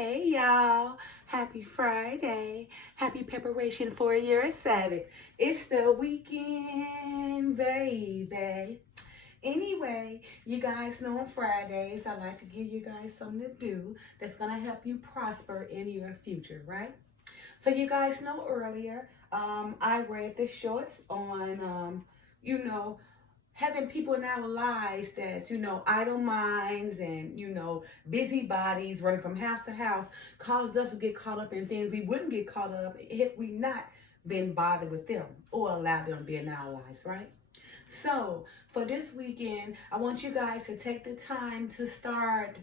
Hey y'all, happy Friday. Happy preparation for your Sabbath. It's the weekend, baby. Anyway, you guys know on Fridays, I like to give you guys something to do that's going to help you prosper in your future, right? So you guys know earlier, I read the shorts on, having people in our lives that's, idle minds and, busybodies running from house to house caused us to get caught up in things we wouldn't get caught up if we not been bothered with them or allowed them to be in our lives, right? So for this weekend, I want you guys to take the time to start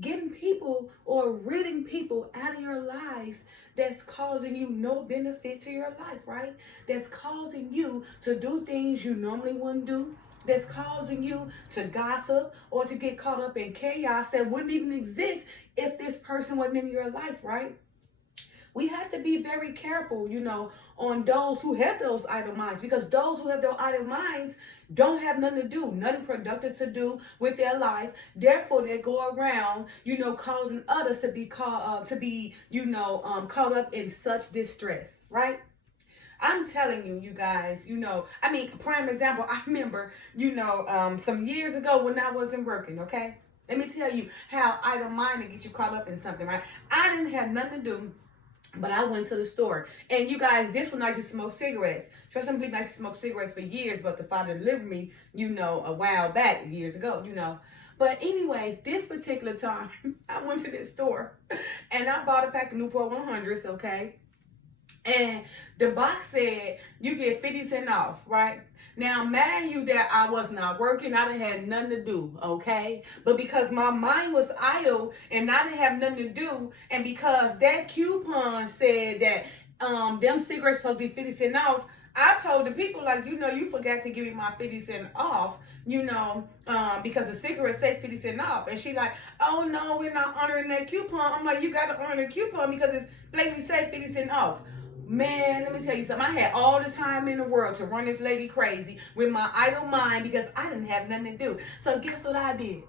getting people or ridding people out of your lives that's causing you no benefit to your life, right? That's causing you to do things you normally wouldn't do. That's causing you to gossip or to get caught up in chaos that wouldn't even exist if this person wasn't in your life, right? We have to be very careful, on those who have those idle minds, because those who have those idle minds don't have nothing to do, nothing productive to do with their life. Therefore, they go around, causing others to be caught up in such distress, right? I'm telling you, you guys, prime example, I remember, some years ago when I wasn't working, okay? Let me tell you how idle-minded gets you caught up in something, right? I didn't have nothing to do. But I went to the store. And you guys, this one I used to smoke cigarettes. Trust and believe I used to smoke cigarettes for years, but the Father delivered me, a while back, years ago, But anyway, this particular time, I went to this store and I bought a pack of Newport 100s, okay? And the box said you get 50 cents off, right? Now, mind you that I was not working, I didn't have nothing to do, okay? But because my mind was idle and I didn't have nothing to do, and because that coupon said that them cigarettes supposed to be 50 cents off, I told the people, you forgot to give me my 50 cents off, because the cigarettes say 50 cents off. And she like, oh no, we're not honoring that coupon. I'm like, you got to honor the coupon because it's blatantly say 50 cents off. Man, let me tell you something. I had all the time in the world to run this lady crazy with my idle mind because I didn't have nothing to do. So guess what I did?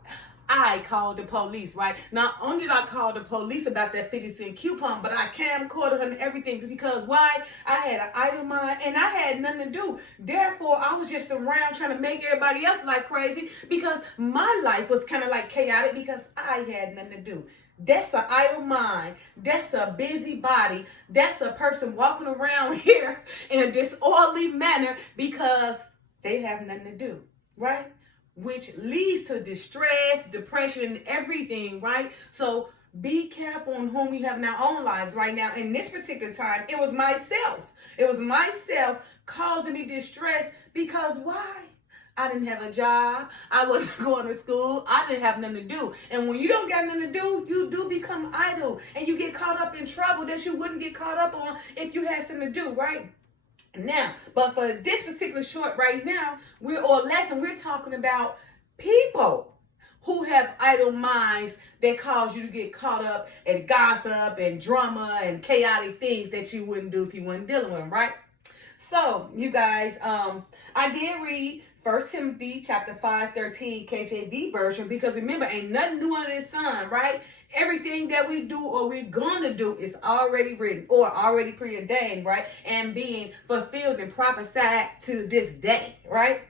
I called the police, right? Not only did I call the police about that 50-cent coupon, but I camcorded her and everything because why? I had an idle mind and I had nothing to do. Therefore, I was just around trying to make everybody else's life crazy because my life was kind of like chaotic because I had nothing to do. That's an idle mind. That's a busybody. That's a person walking around here in a disorderly manner because they have nothing to do, right? Which leads to distress, depression, and everything, right? So be careful on whom we have in our own lives right now. In this particular time, it was myself. It was myself causing me distress because why? I didn't have a job. I wasn't going to school. I didn't have nothing to do. And when you don't got nothing to do, you do become idle. And you get caught up in trouble that you wouldn't get caught up on if you had something to do, right? Now, but for this particular short right now, we're talking about people who have idle minds that cause you to get caught up in gossip and drama and chaotic things that you wouldn't do if you weren't dealing with them, right? So, you guys, I did read 1 Timothy chapter 5:13 KJV version because remember, ain't nothing new under the sun, right? Everything that we do or we're going to do is already written or already preordained, right? And being fulfilled and prophesied to this day, right?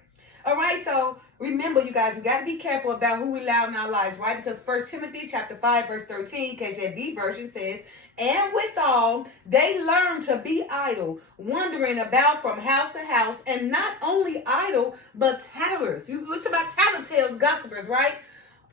All right, so remember, you guys, we got to be careful about who we allow in our lives, right? Because 1 Timothy chapter 5 verse 13 KJV version says, and withal, they learn to be idle, wandering about from house to house, and not only idle, but tattlers. You talk about tattletales, gossipers, right?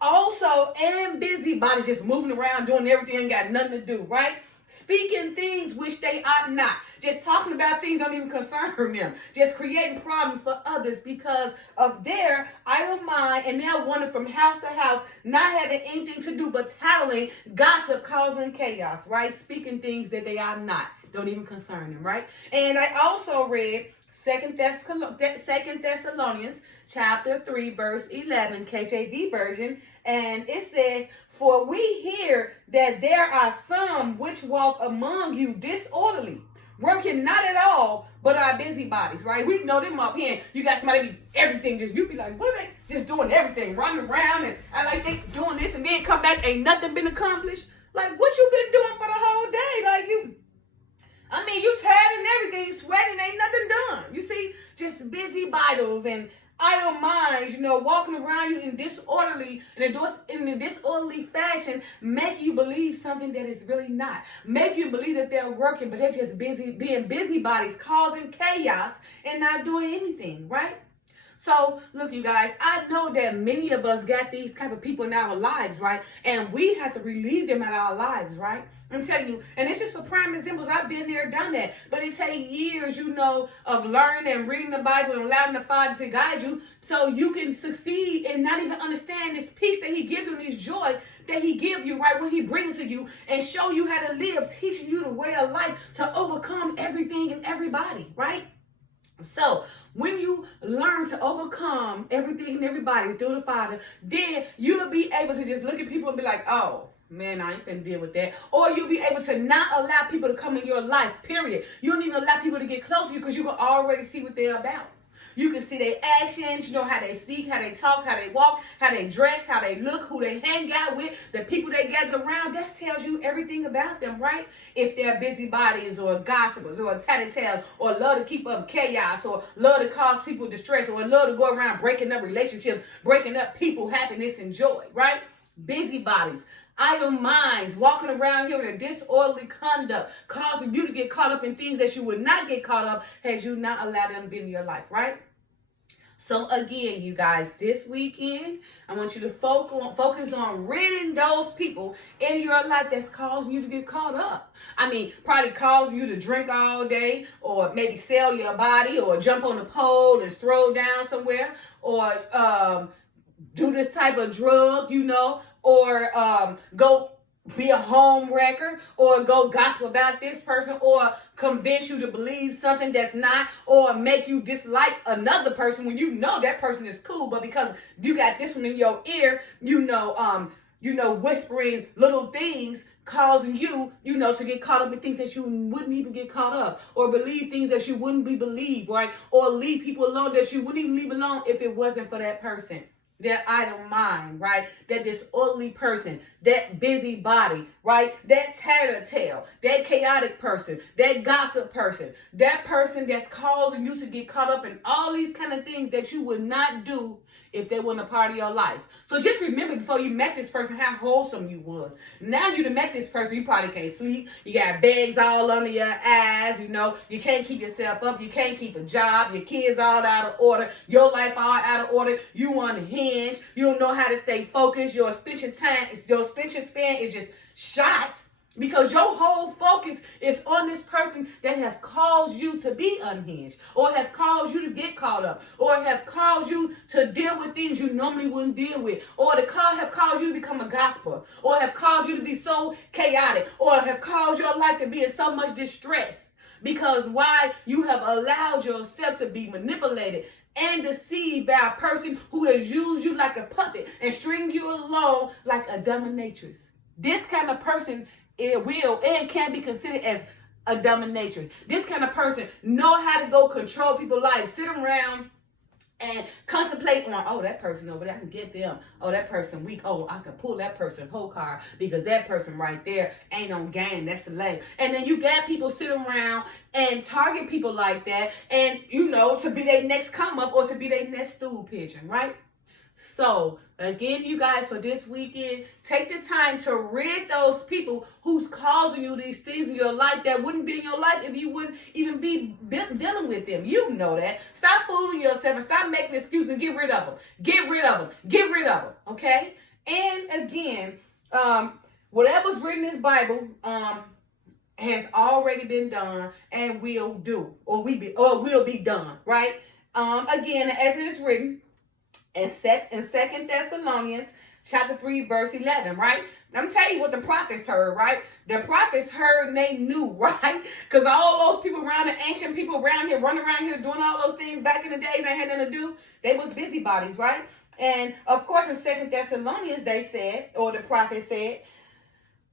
Also, and busybodies, just moving around, doing everything, ain't got nothing to do, right? Speaking things which they ought not. Just talking about things don't even concern them. Just creating problems for others because of their idle mind, and they're wandering from house to house, not having anything to do but tattling, gossip, causing chaos, right? Speaking things that they are not. Don't even concern them, right? And I also read 2 Thessalonians chapter 3 verse 11 KJV version, and it says, for we hear that there are some which walk among you disorderly, working not at all, but are busybodies, right? We know them up here. You got somebody be everything, you be like, what are they just doing everything, running around and I like they doing this and then come back, ain't nothing been accomplished. Like, what you make you believe something that is really not. Make you believe that they're working, but they're just busy being busybodies, causing chaos and not doing anything, right? So, look, you guys, I know that many of us got these type of people in our lives, right? And we have to relieve them out of our lives, right? I'm telling you, and it's just for prime examples. I've been there, done that. But it takes years, of learning and reading the Bible and allowing the Father to guide you so you can succeed and not even understand this peace that he gives you, this joy that he gives you, right, when he brings to you and show you how to live, teaching you the way of life to overcome everything and everybody, right? So when you learn to overcome everything and everybody through the Father, then you'll be able to just look at people and be like, oh, man, I ain't finna deal with that. Or you'll be able to not allow people to come in your life, period. You don't even allow people to get close to you because you can already see what they're about. You can see their actions, how they speak, how they talk, how they walk, how they dress, how they look, who they hang out with, the people they gather around. That tells you everything about them, right? If they're busybodies or gossipers or tattletales or love to keep up chaos or love to cause people distress or love to go around breaking up relationships, breaking up people, happiness and joy, right? Busybodies. Idle minds, walking around here with a disorderly conduct, causing you to get caught up in things that you would not get caught up had you not allowed them to be in your life, right? So again, you guys, this weekend, I want you to focus on ridding those people in your life that's causing you to get caught up. I mean, probably causing you to drink all day or maybe sell your body or jump on a pole and throw down somewhere or do this type of drug, or go be a home wrecker, or go gossip about this person, or convince you to believe something that's not, or make you dislike another person when you know that person is cool, but because you got this one in your ear, whispering little things, causing you, to get caught up in things that you wouldn't even get caught up, or believe things that you wouldn't be believed, right? Or leave people alone that you wouldn't even leave alone if it wasn't for that person. That idle mind, right? That disorderly person, that busybody, right? That tattletale, that chaotic person, that gossip person, that person that's causing you to get caught up in all these kind of things that you would not do if they weren't a part of your life. So just remember before you met this person how wholesome you was. Now you done met this person, you probably can't sleep. You got bags all under your eyes, you can't keep yourself up. You can't keep a job. Your kids all out of order. Your life all out of order. You unhinged. You don't know how to stay focused. Your attention span is just shot. Because your whole focus is on this person that have caused you to be unhinged, or have caused you to get caught up, or have caused you to deal with things you normally wouldn't deal with, or have caused you to become a gossiper, or have caused you to be so chaotic, or have caused your life to be in so much distress. Because why? You have allowed yourself to be manipulated and deceived by a person who has used you like a puppet and stringed you along like a dominatrix. This kind of person will and can be considered as a dominatrix. This kind of person know how to go control people's lives, sit around and contemplate on, oh, that person over there, I can get them. Oh, that person weak. Oh, I can pull that person whole card because that person right there ain't on game. That's the lame. And then you got people sit around and target people like that and, to be their next come up or to be their next stool pigeon, right? So, again, you guys, for this weekend, take the time to rid those people who's causing you these things in your life that wouldn't be in your life if you wouldn't even be dealing with them. You know that. Stop fooling yourself and stop making excuses and get rid of them. Get rid of them. Get rid of them. Okay? And again, whatever's written in this Bible has already been done and will do, or will be done, right? Again, as it is written, in 2 Thessalonians chapter 3, verse 11, right? I'm telling you what the prophets heard, right? The prophets heard and they knew, right? Because all those people around, the ancient people around here, running around here doing all those things back in the days, ain't had nothing to do. They was busybodies, right? And of course in 2 Thessalonians they said, or the prophet said,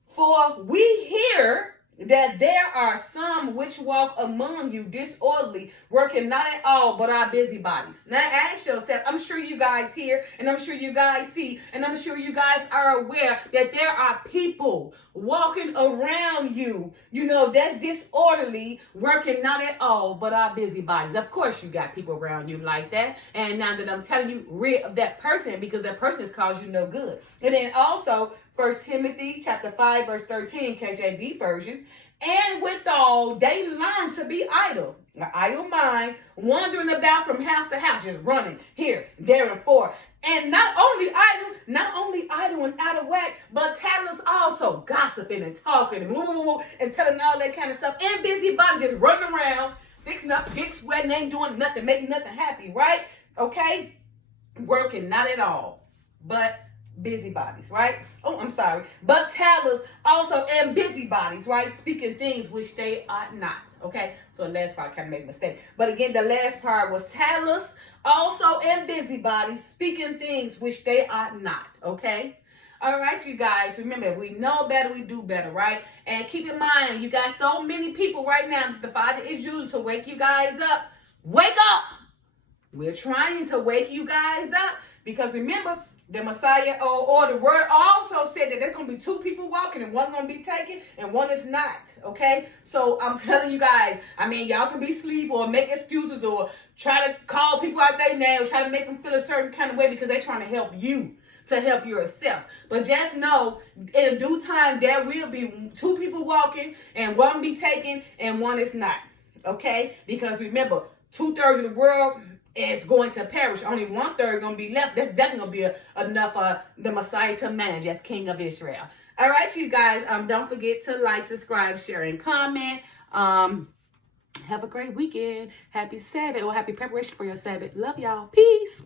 for we hear that there are some which walk among you disorderly, working not at all but are busybodies. Now ask yourself, I'm sure you guys hear, and I'm sure you guys see, and I'm sure you guys are aware that there are people walking around you, that's disorderly, working not at all but are busybodies. Of course you got people around you like that, and now that I'm telling you, rid of that person because that person has caused you no good. And then also, 1 Timothy chapter 5, verse 13, KJV version. And withal, they learn to be idle. An idle mind, wandering about from house to house, just running here, there, and forth. And not only idle and out of whack, but tattles also, gossiping and talking and and telling all that kind of stuff. And busybodies just running around, fixing up, get sweating, ain't doing nothing, making nothing happy, right? Okay? Working, not at all, but busybodies, right? Oh, I'm sorry. But tellers also and busybodies, right? Speaking things which they ought not. Okay, so the last part kind of made a mistake. But again, the last part was tellers also and busybodies speaking things which they ought not. Okay. All right, you guys. Remember, if we know better, we do better, right? And keep in mind, you got so many people right now that the Father is using to wake you guys up. Wake up! We're trying to wake you guys up because remember, the Messiah or the word also said that there's going to be two people walking and one's going to be taken and one is not, okay? So I'm telling you guys, I mean, y'all can be asleep or make excuses or try to call people out their names, try to make them feel a certain kind of way because they're trying to help you, to help yourself. But just know, in due time, there will be two people walking and one be taken and one is not, okay? Because remember, 2/3 of the world is going to perish. Only 1/3 going to be left. That's definitely going to be enough for the Messiah to manage as King of Israel. All right, you guys. Don't forget to like, subscribe, share, and comment. Have a great weekend. Happy Sabbath or happy preparation for your Sabbath. Love y'all. Peace.